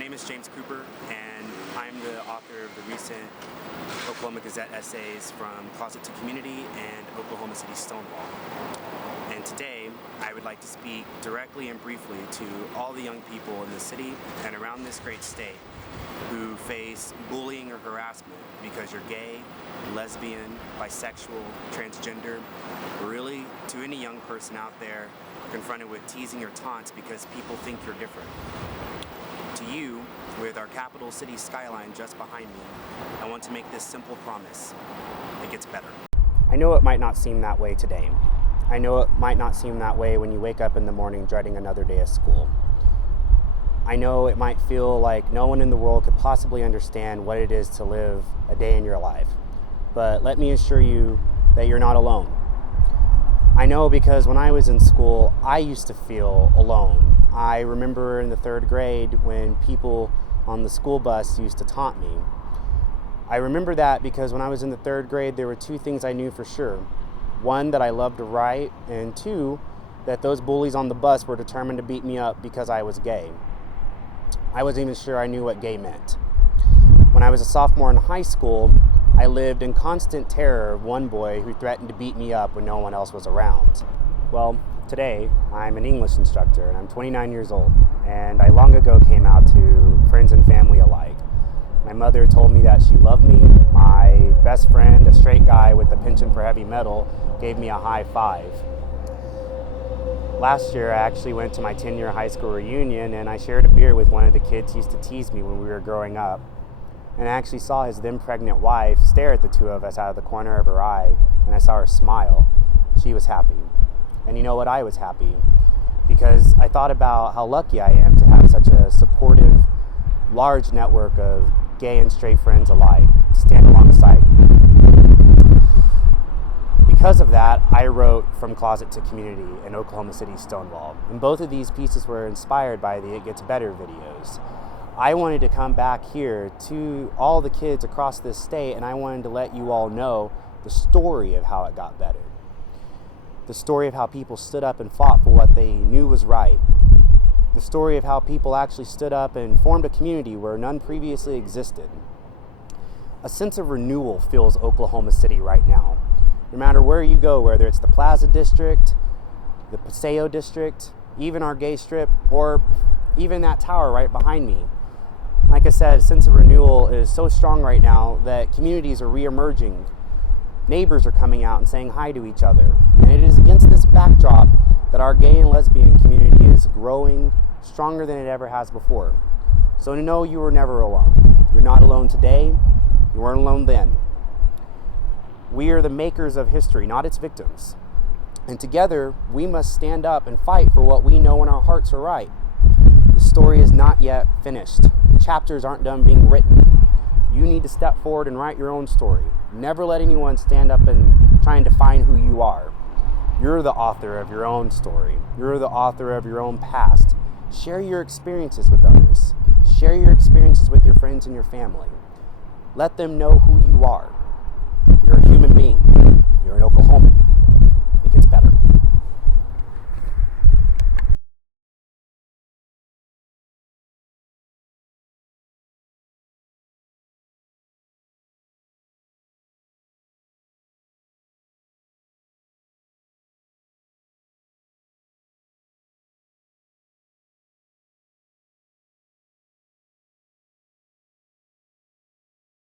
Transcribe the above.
name is James Cooper, and I'm the author of the recent Oklahoma Gazette essays from Closet to Community and Oklahoma City Stonewall. And today, I would like to speak directly and briefly to all the young people in the city and around this great state who face bullying or harassment because you're gay, lesbian, bisexual, transgender, or really to any young person out there confronted with teasing or taunts because people think you're different. To you, with our capital city skyline just behind me, I want to make this simple promise. It gets better. I know it might not seem that way today. I know it might not seem that way when you wake up in the morning dreading another day of school. I know it might feel like no one in the world could possibly understand what it is to live a day in your life. But let me assure you that you're not alone. I know because when I was in school, I used to feel alone. I remember in the third grade when people on the school bus used to taunt me. I remember that because when I was in the third grade, there were two things I knew for sure. One, that I loved to write, and two, that those bullies on the bus were determined to beat me up because I was gay. I wasn't even sure I knew what gay meant. When I was a sophomore in high school, I lived in constant terror of one boy who threatened to beat me up when no one else was around. Well, today, I'm an English instructor and I'm 29 years old, and I long ago came out to friends and family alike. My mother told me that she loved me. My best friend, a straight guy with a penchant for heavy metal, gave me a high five. Last year, I actually went to my 10-year high school reunion and I shared a beer with one of the kids who used to tease me when we were growing up. And I actually saw his then pregnant wife stare at the two of us out of the corner of her eye, and I saw her smile. She was happy. And you know what? I was happy because I thought about how lucky I am to have such a supportive, large network of gay and straight friends alike to stand alongside me. Because of that, I wrote From Closet to Community and Oklahoma City Stonewall. And both of these pieces were inspired by the It Gets Better videos. I wanted to come back here to all the kids across this state, and I wanted to let you all know the story of how it got better. The story of how people stood up and fought for what they knew was right. The story of how people actually stood up and formed a community where none previously existed. A sense of renewal fills Oklahoma City right now. No matter where you go, whether it's the Plaza District, the Paseo District, even our gay strip, or even that tower right behind me. Like I said, a sense of renewal is so strong right now that communities are re-emerging. Neighbors are coming out and saying hi to each other. And it is against this backdrop that our gay and lesbian community is growing stronger than it ever has before. So to know you were never alone. You're not alone today. You weren't alone then. We are the makers of history, not its victims. And together, we must stand up and fight for what we know in our hearts are right. The story is not yet finished. The chapters aren't done being written. You need to step forward and write your own story. Never let anyone stand up and try and define who you are. You're the author of your own story. You're the author of your own past. Share your experiences with others. Share your experiences with your friends and your family. Let them know who you are. You're a human being. You're an Oklahoman.